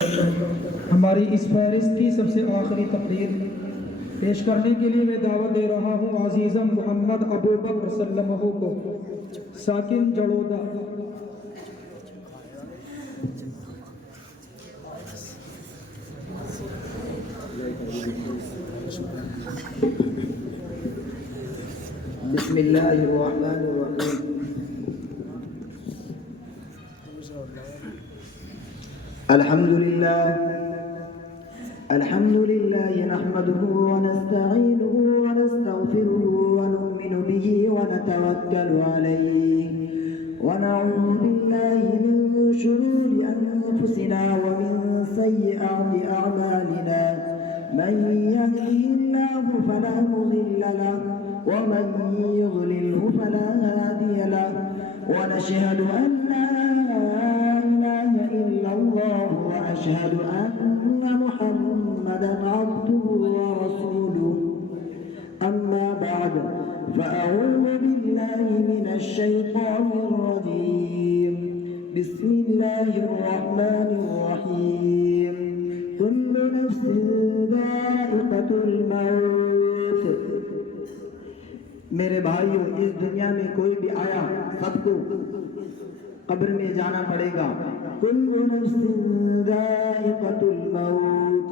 ہماری اس فہرست کی سب سے آخری تقریر پیش کرنے کے لیے میں دعوت دے رہا ہوں عزیزم محمد ابو بکر سلمہ کو، ساکن جڑودہ۔ بسم اللہ الرحمن الرحیم۔ الحمد لله نحمده ونستعينه ونستغفره ونؤمن به ونتوكل عليه ونعوذ بالله من شرور أنفسنا ومن سيئات أعمالنا، من يهده الله فلا مضل له ومن يضلله فلا هادي له، ونشهد أن لا إله إلا الله وأشهد أن محمدا عبده ورسوله، أما بعد فأعوذ بالله من الشيطان الرجيم، بسم الله الرحمن الرحيم، كل نفس ذائقة الموت۔ میرے بھائیوں، اس دنیا میں کوئی بھی آیا سب کو قبر میں جانا پڑے گا۔ کل نفس ذائقۃ الموت،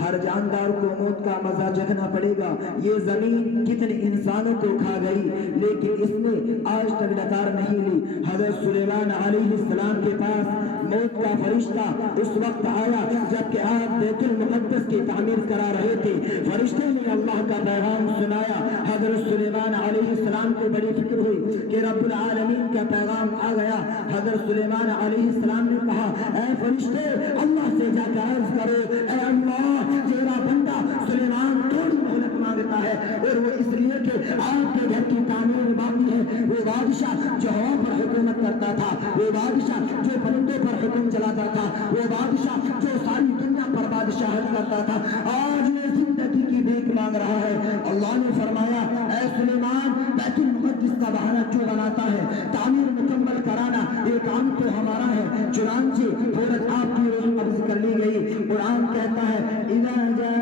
ہر جاندار کو موت کا مزہ چکھنا پڑے گا۔ یہ زمین کتنے انسانوں کو کھا گئی لیکن اس نے آج تک ڈکار نہیں لی۔ حضرت سلیمان علیہ السلام کے پاس موت کا فرشتہ اس وقت آیا جبکہ آپ بیت المقدس کی تعمیر کرا رہے تھے۔ فرشتے نے اللہ کا پیغام سنایا۔ حضرت سلیمان علیہ السلام کو بڑی فکر ہوئی کہ رب العالمین کا پیغام آ گیا۔ حضرت سلیمان علیہ السلام نے کہا، اے فرشتے اللہ سے جا کر عرض کرو، اے اللہ تیرا بندہ سلیمان تھوڑی مہلت مانگتا ہے، اور وہ اس لیے کہ آپ کے گھر کی تعمیر باقی ہے۔ وہ بادشاہ جو ہوا پر حکومت کرتا تھا، وہ بادشاہ جو پرندوں پر حکم چلاتا تھا، وہ بادشاہ جو ساری دنیا پر بادشاہت کرتا تھا، آج وہ زندگی کی بھیک مانگ رہا ہے۔ اللہ نے فرمایا، اے سلیمان بیت المقدس کا بہانہ کیوں بناتا ہے؟ تعمیر مکمل کرانا یہ کام تو ہمارا ہے۔ چنانچہ فوراً آپ کی روح قبض کر لی گئی۔ قرآن کہتا ہے، اذا جاء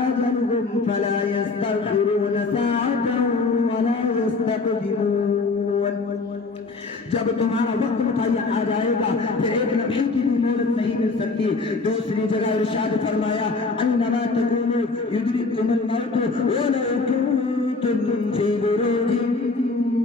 اجلهم فلا يستغفرون ساعة ولا يستقدمون، جب تمہارا وقت متعین آ جائے گا پھر ایک لمحے کی بھی مہلت نہیں مل سکتی۔ دوسری جگہ ارشاد فرمایا، انما تکونوا یدرککم الموت ولو کنتم فی بروج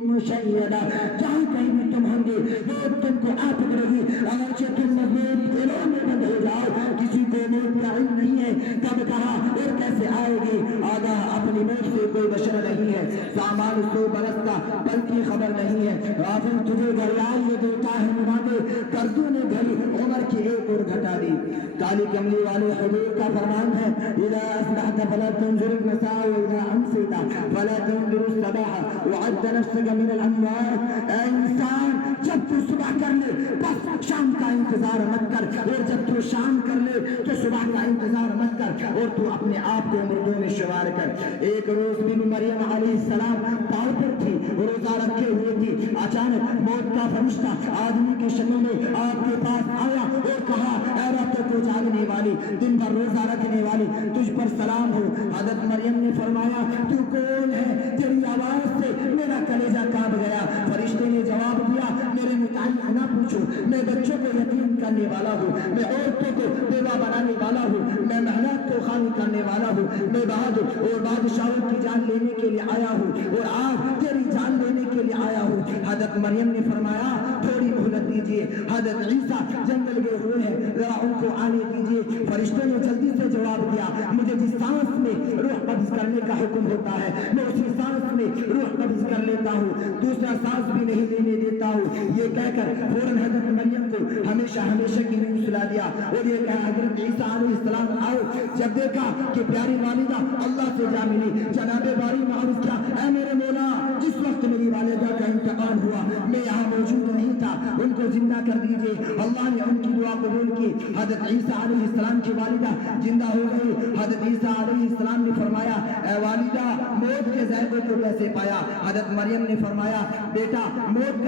مشیدہ، جہاں کہیں بھی تم ہوں گے موت تم کو آ پکڑے گی، اگرچہ تم مضبوط قلعوں میں بند ہو جاؤ، کسی کو موت کا علم نہیں ہے کب کہاں اور کیسے آئے گی۔ آگاہ اپنی موت سے کوئی بشر نہیں ہے، سامان 100 برس کا پل کی خبر نہیں ہے۔ غافل تجھے گھڑیال یہ دیتا ہے نمانے، کردوں نے گھڑی عمر کی ایک اور گھٹا دی۔ کالی کملی والے حضور کا فرمان ہے، اذا اصبحت فلا تنظر المساء واذا امسيت فلا تنظر الصباح وعد نفسك من الاموات۔ اے انسان، جب تو صبح کر لے بس شام کا انتظار مت کر، اور جب تو شام کر لے تو صبح کا انتظار مت کر، اور تو اپنے آپ کو مردوں میں شمار کر۔ ایک روز بی بی مریم علیہ السلام پاؤں پر تھی، روزہ رکھے ہوئے تھی، اچانک موت کا فرشتہ آدمی کی شکل میں آپ کے پاس آیا اور کہا، اے راتوں کو جاگنے والی، دن بھر روزہ رکھنے والی، تجھ پر سلام ہو۔ حضرت مریم نے فرمایا، تو کون ہے؟ تیری آواز سے میرا کلیجہ کانپ گیا۔ فرشتے نے جواب دیا، میرے متعلق نہ پوچھو، میں بچوں کو یتیم کرنے والا ہوں، میں عورتوں کو بیوہ بنانے والا ہوں، میں محلات کو خالی کرنے والا ہوں، میں بہادر اور بادشاہوں کی جان لینے کے لیے آیا ہوں، اور آج تیری جان لینے کے لیے آیا ہوں۔ حضرت مریم نے فرمایا، تھوڑی مہلت دیجیے، حضرت عیسیٰ جنگل گئے ہوئے ہیں، ذرا ان کو آنے دیجیے۔ فرشتوں نے جلدی سے جواب دیا، مجھے جس سانس میں روح قبض کرنے کا حکم ہوتا ہے میں اسی سانس میں روح قبض کر لیتا ہوں، دوسرا سانس بھی نہیں لینے دیتا ہوں۔ یہ کہہ کر فوراً حضرت مریم کو ہمیشہ ہمیشہ کی نیند سلا دیا، اور یہ کہا، حضرت عیسیٰ علیہ السلام آئے۔ جب دیکھا کہ پیاری والدہ اللہ سے جا ملی، جناب باری میں عرض کیا، اے میرے مولا، جس وقت میری والدہ کا انتقال ہوا میں یہاں موجود نہیں تھا، ان کو زندہ کر دیجئے۔ اللہ نے ان کی دعا قبول کی، حضرت عیسیٰ علیہ السلام کی والدہ زندہ ہو گئی۔ حضرت عیسیٰ علیہ السلام نے فرمایا، اے والدہ، موت کے ذائقے کو کیسے پایا؟ حضرت مریم نے فرمایا، بیٹا موت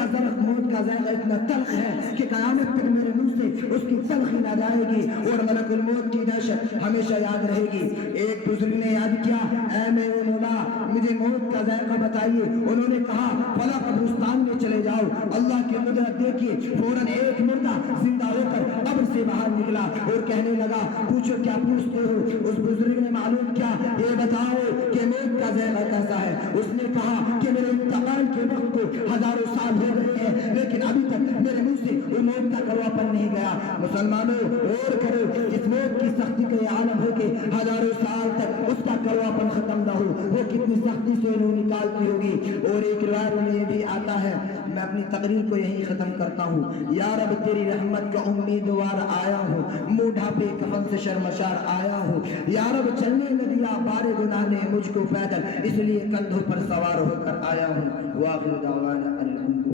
کا ذائقہ اتنا تلخ ہے کہ قیامت تک میرے منہ سے اس کی تلخی نہ جائے گی اور ملک الموت کی دہشت ہمیشہ یاد رہے گی۔ ایک بزرگ نے یاد کیا، اے میرے مولا مجھے موت کا ذائقہ بتائیے۔ انہوں نے کہا فلاں قبرستان میں چلے جاؤ۔ اللہ کی قدرت دیکھیے، فوراً ایک مردہ زندہ ہو کر قبر سے باہر نکلا اور کہنے لگا پوچھو کیا پوچھتے ہو؟ اس بزرگ نے معلوم کیا، یہ بتاؤ کہ موت کا ذائقہ کیسا ہے؟ اس نے کہا کہ میرے انتقال کے وقت کو ہزاروں سال ہو گئے ہیں لیکن ابھی تک میرے منہ سے وہ موت کا کڑواپن نہیں گیا۔ مسلمانوں غور کرو، جس موت کی سختی کا یہ عالم ہو کہ ہزاروں سال تک اس کا کڑواپن ختم نہ ہو، وہ کتنی سختی سے روح نکالتی ہوگی۔ اور ایک روایت میں یہ بھی آتا ہے، میں اپنی تقریر کو یہیں ختم کرتا ہوں، یا رب تیری رحمت کا امیدوار آیا ہوں، منہ ڈھانپے کفن سے شرمشار آیا ہوں، یا رب چلنے نہ دیا بارے گناہ نے مجھ کو پیدل، اس لیے کندھوں پر سوار ہو کر آیا ہوں۔ وآخر دعوانا